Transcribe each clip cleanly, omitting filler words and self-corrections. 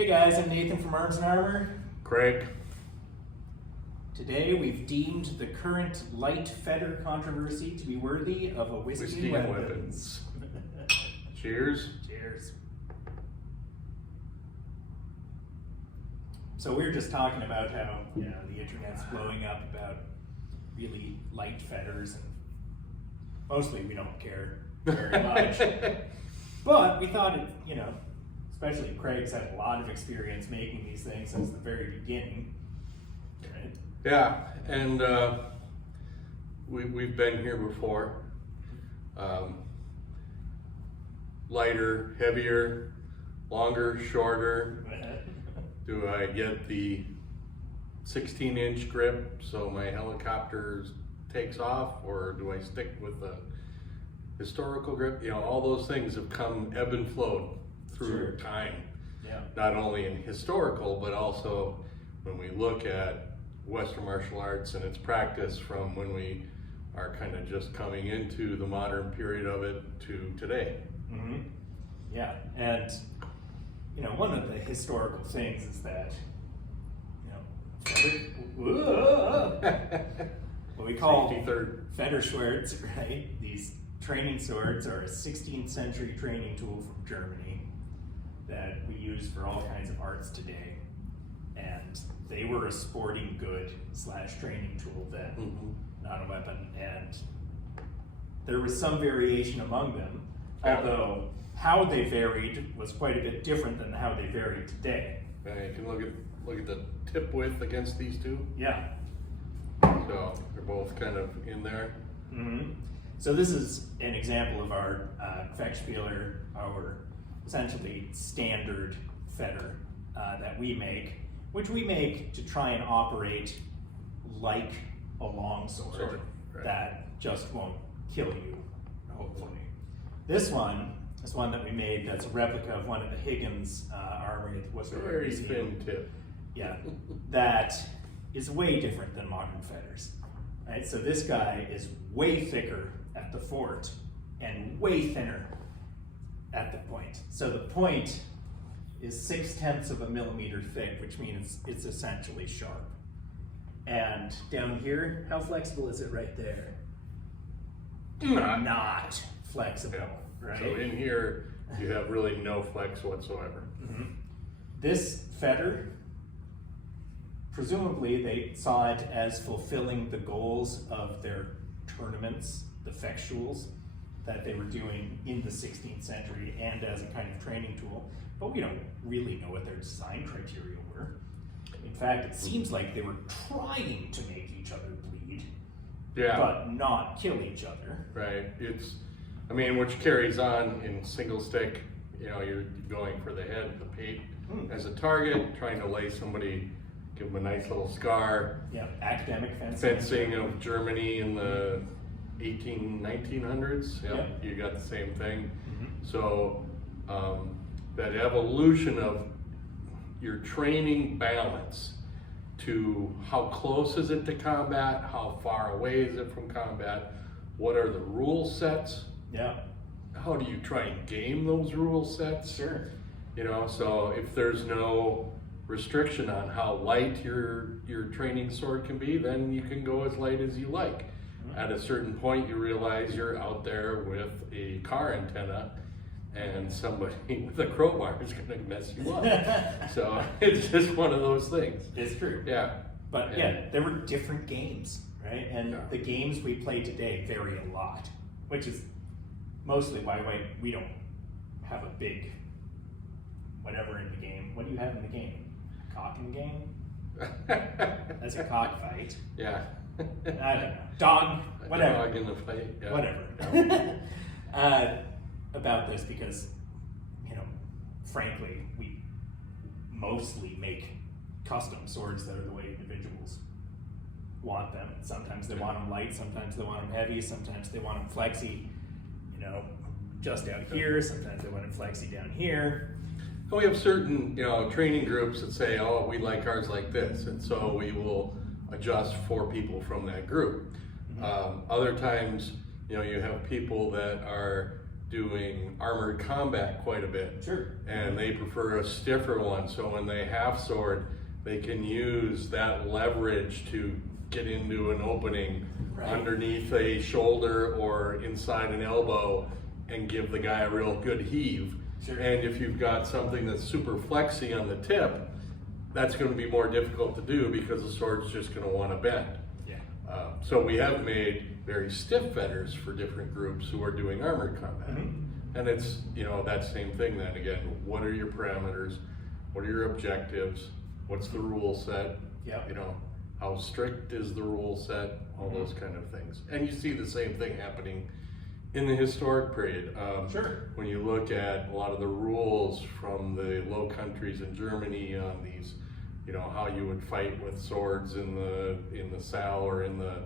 Hey guys, I'm Nathan from Arms and Armor. Craig. Today we've deemed the current light fetter controversy to be worthy of a whiskey and weapons. Cheers. Cheers. So we were just talking about how the internet's blowing up about really light fetters, and mostly we don't care very much. But we thought it, especially Craig's had a lot of experience making these things since the very beginning. Right? Yeah, and we've been here before. Lighter, heavier, longer, shorter. Do I get the 16-inch grip so my helicopter takes off, or do I stick with the historical grip? All those things have come ebb and flowed through time. Yeah. Not only in historical, but also when we look at Western martial arts and its practice from when we are kind of just coming into the modern period of it to today. Mm-hmm. Yeah, and one of the historical things is that what we call fetter swords, right? These training swords are a 16th century training tool from Germany that we use for all kinds of arts today, and they were a sporting good / training tool then, not a weapon, and there was some variation among them, although how they varied was quite a bit different than how they vary today. You can look at the tip width against these two. Yeah. So they're both kind of in there. Mm-hmm. So this is an example of our Fechtspieler, our essentially standard fetter that we make, which we make to try and operate like a longsword that just won't kill you, hopefully. This one is one that we made that's a replica of one of the Higgins armory at the Worcester Very Museum. thin tip. Yeah, that is way different than modern fetters. Right? So this guy is way thicker at the fort and way thinner at the point. So the point is 0.6 of a millimeter thick, which means it's essentially sharp. And down here, how flexible is it right there? Not flexible, right? So in here, you have really no flex whatsoever. Mm-hmm. This fetter, presumably they saw it as fulfilling the goals of their tournaments, the fectuals that they were doing in the 16th century, and as a kind of training tool, but we don't really know what their design criteria were. In fact, it seems like they were trying to make each other bleed, but not kill each other. Right, which carries on in single stick. You're going for the head, the pate as a target, trying to lay somebody, give them a nice little scar. Yeah, academic fencing of Germany in the 1900s. Yep. You got the same thing. So that evolution of your training balance to how close is it to combat, how far away is it from combat, what are the rule sets, how do you try and game those rule sets? Sure. So if there's no restriction on how light your training sword can be, then you can go as light as you like. At a certain point, you realize you're out there with a car antenna, and somebody with a crowbar is going to mess you up. So it's just one of those things. It's true. Yeah. But there were different games, right? And the games we play today vary a lot, which is mostly why we don't have a big whatever in the game. What do you have in the game? Cock in the game? That's a cockfight. Yeah. I don't know. Dog, whatever. Dog in the fight. Yeah. Whatever. About this because, frankly, we mostly make custom swords that are the way individuals want them. Sometimes they want them light, sometimes they want them heavy, sometimes they want them flexy, just out here, sometimes they want them flexy down here. And we have certain, training groups that say, oh, we like ours like this, and so we will adjust for people from that group. Other times, you have people that are doing armored combat quite a bit. Sure. And they prefer a stiffer one, so when they half sword, they can use that leverage to get into an opening underneath a shoulder or inside an elbow and give the guy a real good heave. Sure. And if you've got something that's super flexy on the tip, that's going to be more difficult to do because the sword's just going to want to bend. Yeah. So we have made very stiff fetters for different groups who are doing armored combat. Mm-hmm. And it's, you know, that same thing then again, what are your parameters? What are your objectives? What's the rule set? Yep. You know, how strict is the rule set? All those kind of things. And you see the same thing happening in the historic period. Sure. When you look at a lot of the rules from the Low Countries in Germany on these, you know, how you would fight with swords in the salle or in the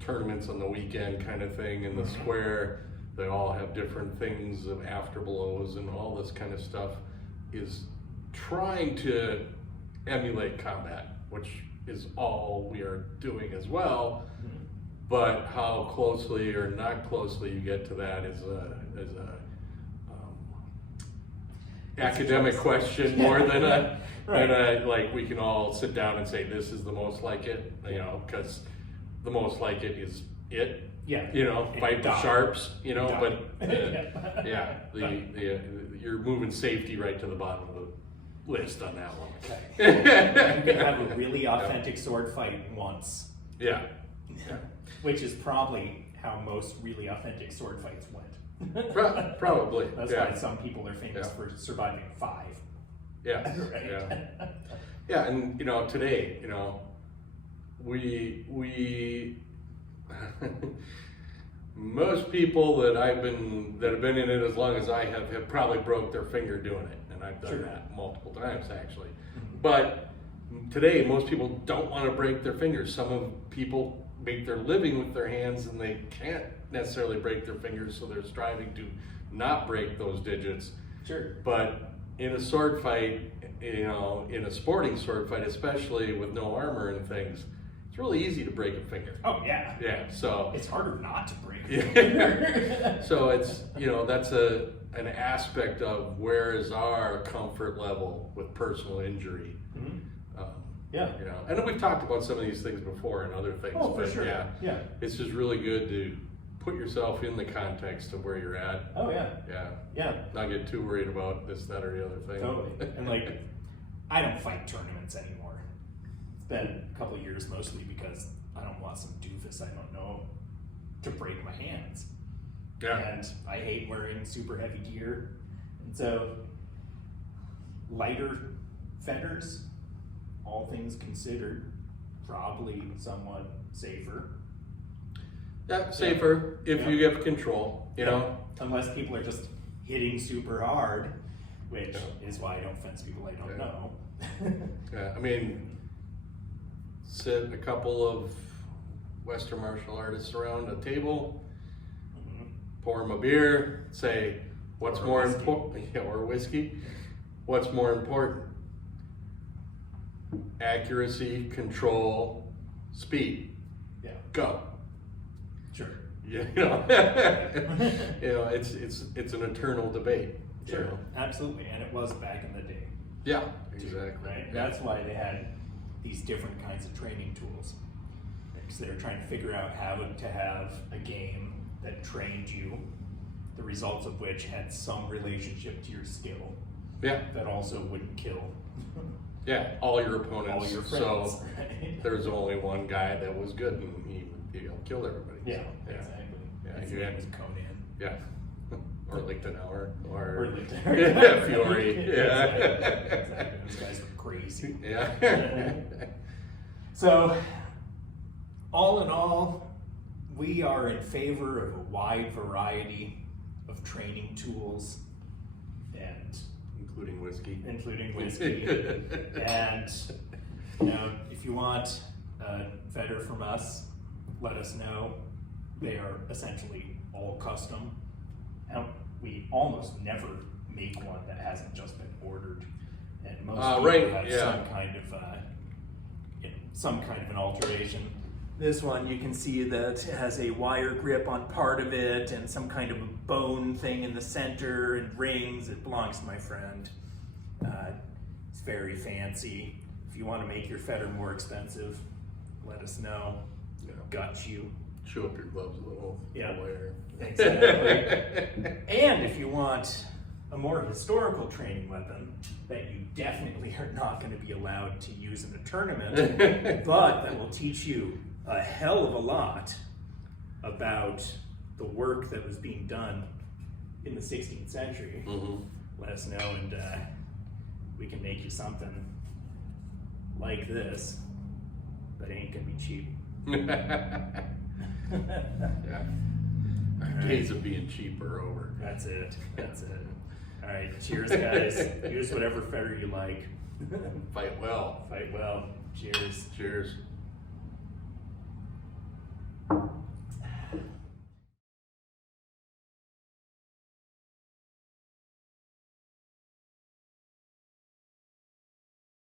tournaments on the weekend kind of thing in the square, they all have different things of afterblows and all this kind of stuff is trying to emulate combat, which is all we are doing as well. But how closely or not closely you get to that is a academic question more than a like we can all sit down and say this is the most like it, you know, because the most like it is it. Yeah. You know, fight the sharps, you know, but Yeah. you're moving safety right to the bottom of the list on that one. You can have a really authentic sword fight once. Yeah. Which is probably how most really authentic sword fights went. Probably. That's why some people are famous for surviving 5. Yeah. Right. Yeah. Yeah, and you know, today, you know, we most people that have been in it as long as I have probably broke their finger doing it, and I've done that multiple times actually. But today, most people don't want to break their fingers. Some of people make their living with their hands, and they can't necessarily break their fingers, so they're striving to not break those digits. Sure. But in a sword fight, you know, in a sporting sword fight, especially with no armor and things, it's really easy to break a finger. Oh yeah. Yeah. So it's harder not to break a finger. So it's, you know, that's an aspect of where is our comfort level with personal injury. Yeah. You know, and we've talked about some of these things before and other things. Oh, for but sure. Yeah. It's just really good to put yourself in the context of where you're at. Oh yeah. Yeah. Not get too worried about this, that, or the other thing. Totally. And like, I don't fight tournaments anymore. It's been a couple of years mostly because I don't want some doofus I don't know to break my hands. Yeah. And I hate wearing super heavy gear. And so lighter fetters, all things considered, probably somewhat safer. Yeah, safer if you get control, you know. Unless people are just hitting super hard, which is why I don't fence people I don't know. Yeah, I mean, sit a couple of Western martial artists around a table, pour them a beer, say, what's more important, or whiskey, what's more important? Accuracy, control, speed. Yeah. Go. Sure. Yeah, you know, it's an eternal debate. Sure. You know? Absolutely, and it was back in the day. Yeah, exactly. Right. Yeah. That's why they had these different kinds of training tools, because they were trying to figure out how to have a game that trained you, the results of which had some relationship to your skill. Yeah. That also wouldn't kill. Yeah, all your opponents. All your friends. So there's only one guy that was good, and he killed everybody. Yeah, so, exactly. Yeah, His you name had was Conan. Yeah, or Lichtenauer, Or yeah, Fury. Yeah, exactly. Those guys were crazy. Yeah. So, all in all, we are in favor of a wide variety of training tools, and including whiskey. And you know, if you want a fetter from us, let us know. They are essentially all custom. And we almost never make one that hasn't just been ordered. And most people have some kind of an alteration. This one you can see that has a wire grip on part of it and some kind of a bone thing in the center and rings. It belongs to my friend. It's very fancy. If you want to make your fetter more expensive, let us know. Yeah. Got you. Show up your gloves a little. Yeah. Later. Exactly. And if you want a more historical training weapon that you definitely are not going to be allowed to use in a tournament, but that will teach you a hell of a lot about the work that was being done in the 16th century, let us know, and we can make you something like this, but it ain't gonna be cheap. Yeah. Days of being cheap are over. That's it. That's it. All right, cheers, guys. Use whatever fetter you like. Fight well. Fight well. Cheers. Cheers.